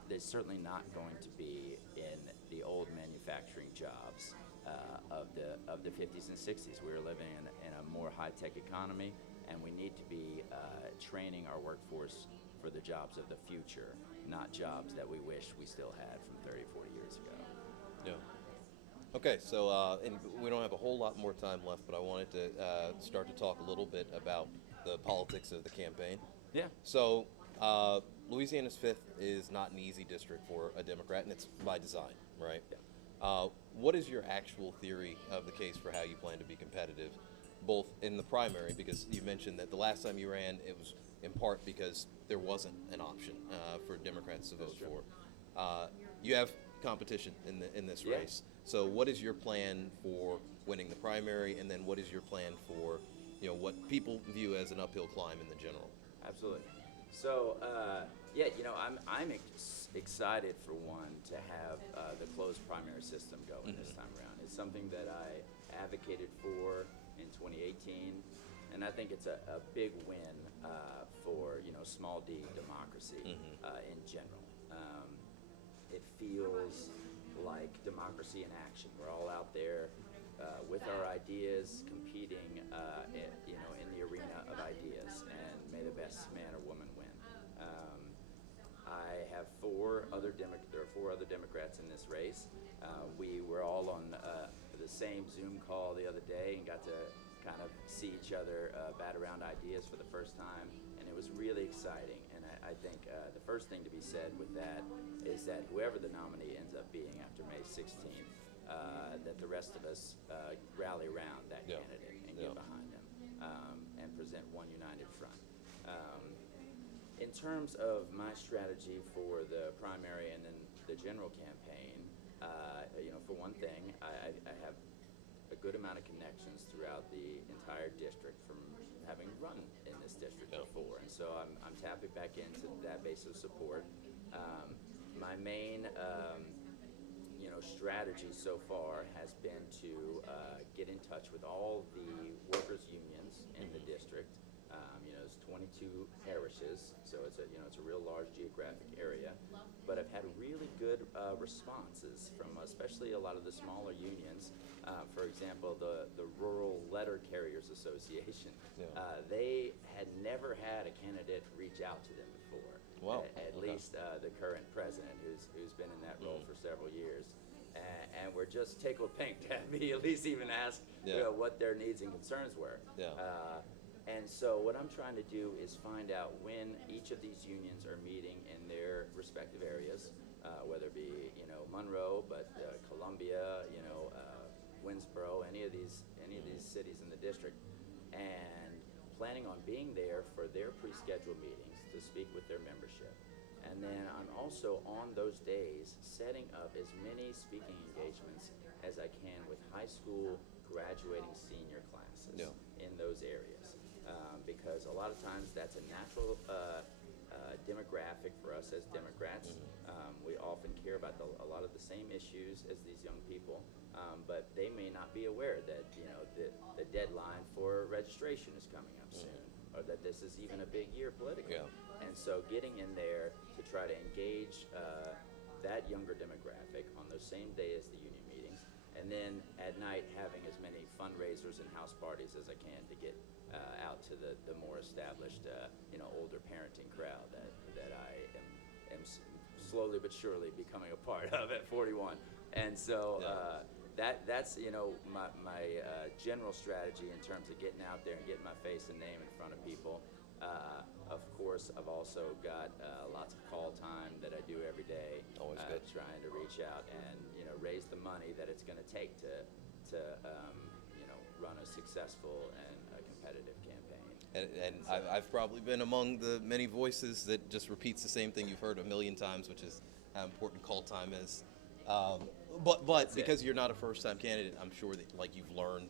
there's certainly not going to be in the old manufacturing jobs of the 50s and 60s. We're living in a more high-tech economy, and we need to be training our workforce for the jobs of the future, not jobs that we wish we still had from 30, 40 years ago. Yeah. Okay, so and we don't have a whole lot more time left, but I wanted to start to talk a little bit about the politics of the campaign. Yeah. So Louisiana's 5th is not an easy district for a Democrat, and it's by design, right? Yeah. What is your actual theory of the case for how you plan to be competitive, both in the primary, because you mentioned that the last time you ran, it was in part because there wasn't an option for Democrats to vote for. You have competition in this race. So what is your plan for winning the primary, and then what is your plan for what people view as an uphill climb in the general? Absolutely. So I'm excited for one to have the closed primary system going this time around. It's something that I advocated for in 2018. and I think it's a big win for small d democracy in general. It feels like democracy in action. We're all out there with our ideas, competing, in the arena of ideas, and may the best man or woman win. I have there are 4 other Democrats in this race. We were all on the same Zoom call the other day and got to kind of see each other bat around ideas for the first time, and it was really exciting. And I think the first thing to be said with that is that whoever the nominee ends up being after May 16th, that the rest of us rally around that candidate and get behind him and present one united front. In terms of my strategy for the primary and then the general campaign, for one thing, I have a good amount of connections throughout the entire district from having run in this district before, and so I'm tapping back into that base of support. My main strategy so far has been to get in touch with all the workers' unions in the district. There's 22 parishes, so it's a real large geographic area. But I've had really good responses from especially a lot of the smaller unions. For example, the Rural Letter Carriers Association. They had never had a candidate reach out to them before. Wow. At least the current president, who's been in that role for several years. And were just tickled pink to have me at least even ask what their needs and concerns were. And so what I'm trying to do is find out when each of these unions are meeting in their respective areas, whether it be Monroe, but Columbia, Winsboro, any of these cities in the district, and planning on being there for their pre-scheduled meetings to speak with their membership. And then I'm also on those days setting up as many speaking engagements as I can with high school graduating senior classes in those areas. Because a lot of times that's a natural demographic for us as Democrats. We often care about a lot of the same issues as these young people, but they may not be aware that the deadline for registration is coming up soon, or that this is even a big year politically. And so getting in there to try to engage that younger demographic on the same day as the union meetings, and then at night having as many fundraisers and house parties as I can to get out to the more established, older parenting crowd that I am slowly but surely becoming a part of at 41. And so that's my general strategy in terms of getting out there and getting my face and name in front of people. Of course, I've also got lots of call time that I do every day, trying to reach out and raise the money that it's going to take to run a successful and a competitive campaign. And I've probably been among the many voices that just repeats the same thing you've heard a million times, which is how important call time is. But because you're not a first-time candidate, I'm sure that you've learned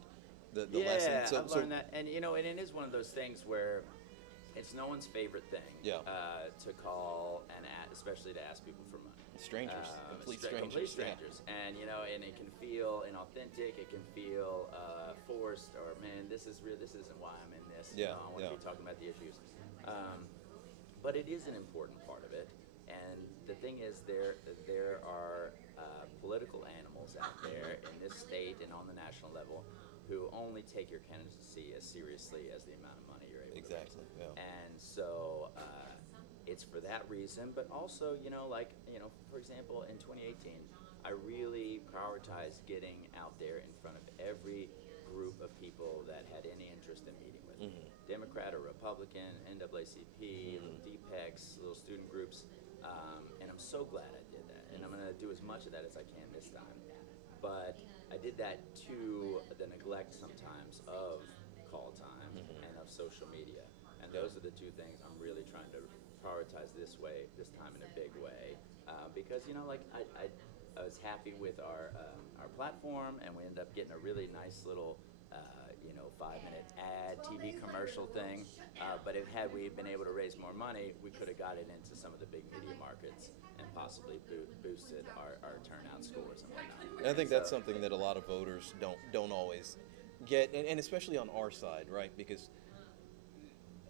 the lesson. Yeah, I've learned that, and and it is one of those things where it's no one's favorite thing to call and especially to ask people for money. Strangers, complete strangers. And and it can feel inauthentic. It can feel forced, or man, this isn't why I'm in this. I want to be talking about the issues. But it is an important part of it. And the thing is, there are political animals out there in this state and on the national level who only take your candidacy as seriously as the amount of money you're able to raise. And so it's for that reason, but also, for example, in 2018, I really prioritized getting out there in front of every group of people that had any interest in meeting with me. Democrat or Republican, NAACP, little DPECs, little student groups, and I'm so glad I did that. And I'm going to do as much of that as I can this time. But I did that to the neglect sometimes of call time and of social media. And those are the two things I'm really trying to prioritize this time in a big way. Because, I was happy with our platform, and we ended up getting a really nice little 5-minute ad TV commercial thing. But had we been able to raise more money, we could have got it into some of the big media markets and possibly boosted our turnout scores and whatnot. I think that's something that a lot of voters don't always get, and especially on our side, right? Because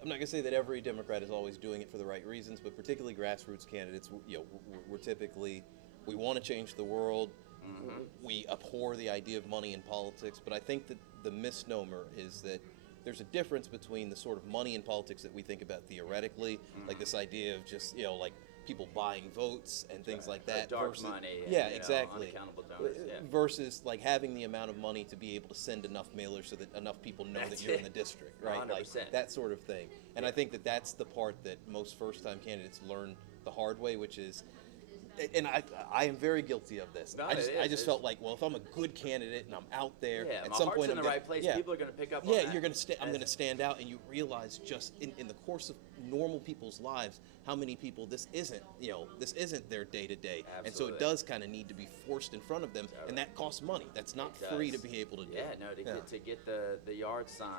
I'm not going to say that every Democrat is always doing it for the right reasons, but particularly grassroots candidates, we're typically, we want to change the world. Mm-hmm. We abhor the idea of money in politics, but I think that the misnomer is that there's a difference between the sort of money in politics that we think about theoretically, like this idea of just, like people buying votes and things like that. Dark versus, money. And, yeah, exactly. Unaccountable donors. Yeah. Versus like having the amount of money to be able to send enough mailers so that enough people know that you're in the district, right? 100%. Like that sort of thing. And I think that that's the part that most first-time candidates learn the hard way, which is, and I am very guilty of this. No, I just felt like, well, if I'm a good candidate and I'm out there, Yeah, at my some heart's point in the right place. People are going to pick up on yeah, that. you're going to I'm going to stand out, and you realize just in the course of normal people's lives how many people this isn't their day to day, and so it Absolutely. does kind of need to be forced in front of them, and that costs money. That's not It free to does. be able to do. Yeah, no, to get the yard sign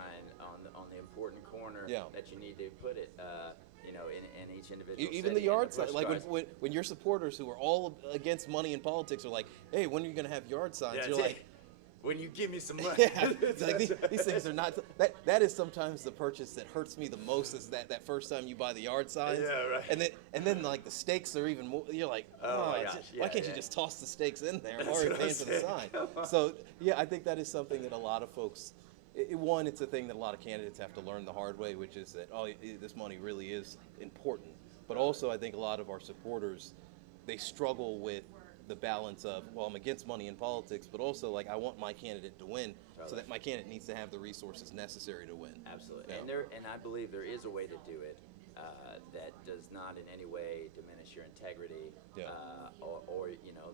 on the important corner that you need to put it, in each individual Even the city, yard and sign, push like cards. when your supporters who are all against money in politics are like, hey, when are you going to have yard signs? Yeah, You're it's like, when you give me some money. yeah, it's like these things are not. That is sometimes the purchase that hurts me the most. Is that first time you buy the yard signs, Yeah, right. And then like the stakes are even more. You're like, Oh my gosh, why can't yeah. you just toss the stakes in there? I'm That's already what paying I'm for the saying. sign. So yeah, I think that is something that a lot of folks. One, it's a thing that a lot of candidates have to learn the hard way, which is that this money really is important. But also, I think a lot of our supporters, they struggle with the balance of, well, I'm against money in politics, but also like I want my candidate to win, so that my candidate needs to have the resources necessary to win. Absolutely, Yeah. and I believe there is a way to do it that does not in any way diminish your integrity, Yeah. or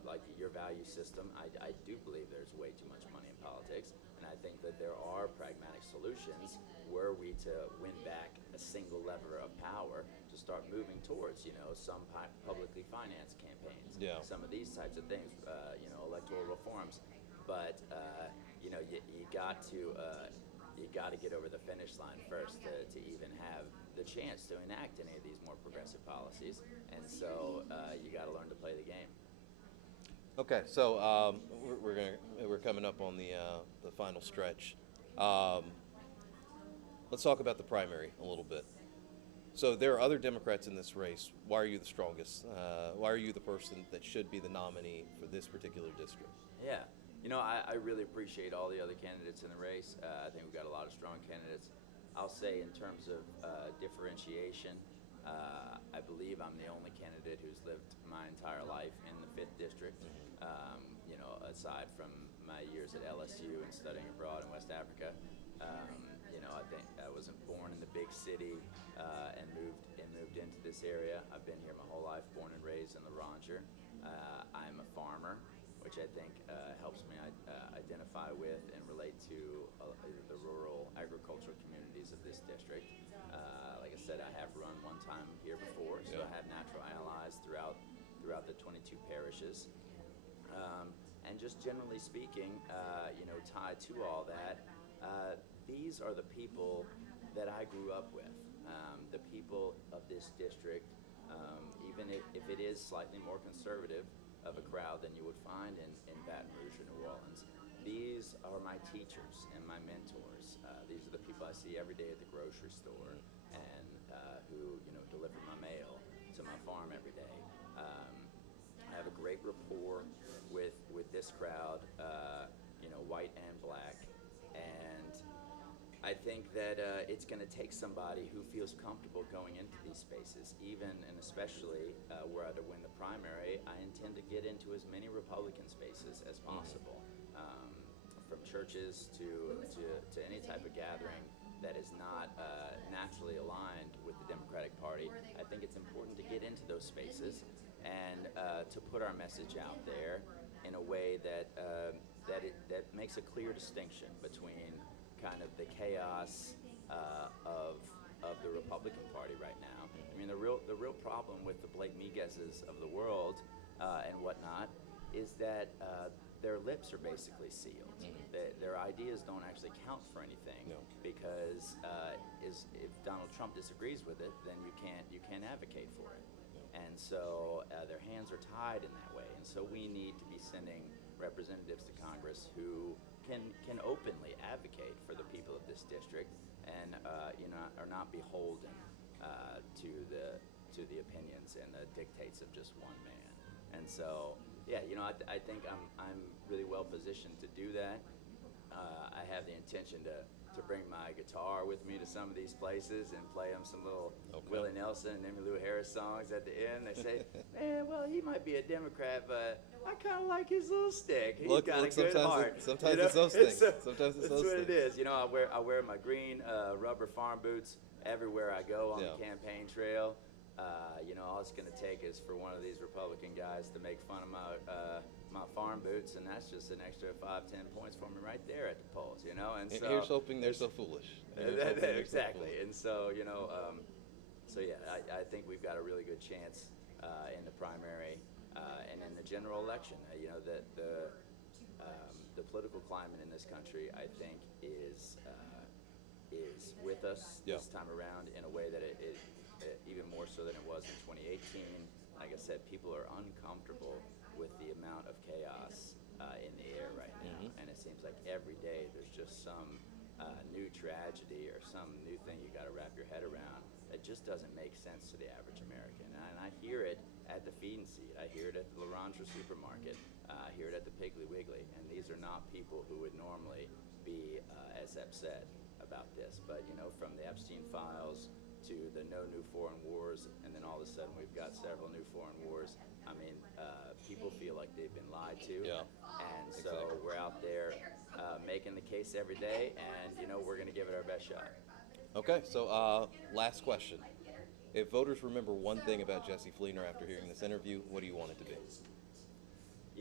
like your value system. I do believe there's way too much money in politics, and I think that there are pragmatic solutions were we to win back a single lever of power to start moving towards some publicly financed campaigns, Yeah. some of these types of things, electoral reforms, but you got to get over the finish line first to even have the chance to enact any of these more progressive policies, and so you got to learn to play the game. Okay, so we're coming up on the final stretch. Let's talk about the primary a little bit. So there are other Democrats in this race. Why are you the strongest? Why are you the person that should be the nominee for this particular district? Yeah, I really appreciate all the other candidates in the race. I think we've got a lot of strong candidates. I'll say in terms of differentiation, I believe I'm the only candidate who's lived my entire life in the 5th District, aside from my years at LSU and studying abroad in West Africa. I think I wasn't born in the big city and moved into this area. I've been here my whole life, born and raised in the Rouge. I'm a farmer, which I think helps me identify with and relate to the rural agricultural communities of this district. Like I said, I have run one time here before, so I have natural allies throughout the 22 parishes. And just generally speaking, tied to all that, these are the people that I grew up with. The people of this district, even if it is slightly more conservative of a crowd than you would find in Baton Rouge or New Orleans, these are my teachers and my mentors. These are the people I see every day at the grocery store and who deliver my mail to my farm every day. I have a great rapport with this crowd, white and black, and I think that it's going to take somebody who feels comfortable going into these spaces, even and especially were I to win the primary. I intend to get into as many Republican spaces as possible, from churches to any type of gathering that is not naturally aligned with the Democratic Party. I think it's important to get into those spaces and to put our message out there in a way that makes a clear distinction between kind of the chaos of the Republican Party right now. I mean, the real problem with the Blake Miguez's of the world and whatnot is that their lips are basically sealed. Their ideas don't actually count for anything because if Donald Trump disagrees with it, then you can't advocate for it. And so their hands are tied in that way. And so we need to be sending representatives to Congress who can openly advocate for the people of this district and are not beholden to the opinions and the dictates of just one man. And so, yeah, I think I'm really well positioned to do that. I have the intention to bring my guitar with me to some of these places and play them some little Willie Nelson and Emmylou Harris songs at the end. They say, man, well, he might be a Democrat, but I kind of like his little stick. He's got a good heart. Sometimes it's those things. Sometimes it's that's those what things. it is. I wear my green rubber farm boots everywhere I go on the campaign trail. All it's going to take is for one of these Republican guys to make fun of my farm boots, and that's just an extra 5-10 points for me right there at the polls. And so here's hoping they're so foolish. Exactly. And so I think we've got a really good chance in the primary and in the general election. The political climate in this country, I think, is with us this time around in a way that it even more so than it was in 2018. Like I said, people are uncomfortable with the amount of chaos in the air right now, and it seems like every day there's just some new tragedy or some new thing you got to wrap your head around that just doesn't make sense to the average American. And I hear it at the feed and seed. I hear it at the Rouge supermarket. I hear it at the Piggly Wiggly. And these are not people who would normally be as upset about this. But from the Epstein files to the no new foreign wars, and then all of a sudden we've got several new foreign wars. I mean, people feel like they've been lied to, and so we're out there making the case every day, and we're going to give it our best shot. Okay, so last question. If voters remember one thing about Jessee Fleenor after hearing this interview, what do you want it to be?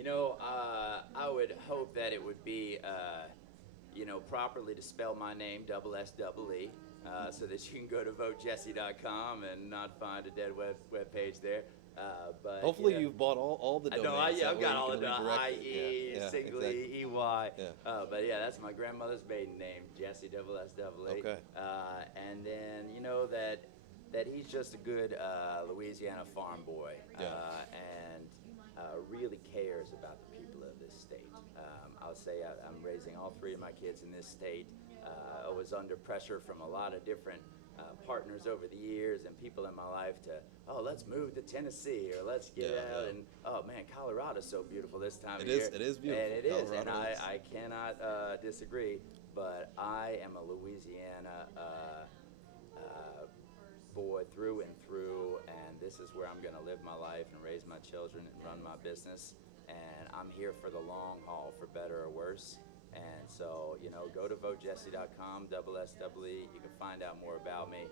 I would hope that it would be, properly to spell my name, SSEE. So that you can go to votejessee.com and not find a dead web page there. But hopefully you've bought all the domains. I've got all the IE, exactly. EY. But that's my grandmother's maiden name, Jessee SSEE. Okay. And then that he's just a good Louisiana farm boy, and really cares about the people of this state. I'll say I'm raising all three of my kids in this state. I was under pressure from a lot of different partners over the years and people in my life to, let's move to Tennessee or let's get out. And, Colorado's so beautiful this time of year. It is beautiful. And it is, and I cannot disagree, but I am a Louisiana boy through and through, and this is where I'm going to live my life and raise my children and run my business, and I'm here for the long haul, for better or worse. And so, go to votejessee.com, SSEE. You can find out more about me.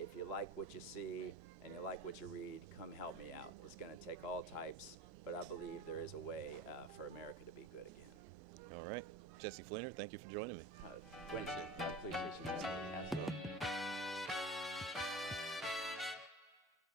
If you like what you see and you like what you read, come help me out. It's going to take all types, but I believe there is a way for America to be good again. All right. Jessee Fleenor, thank you for joining me. Quinton, I appreciate you.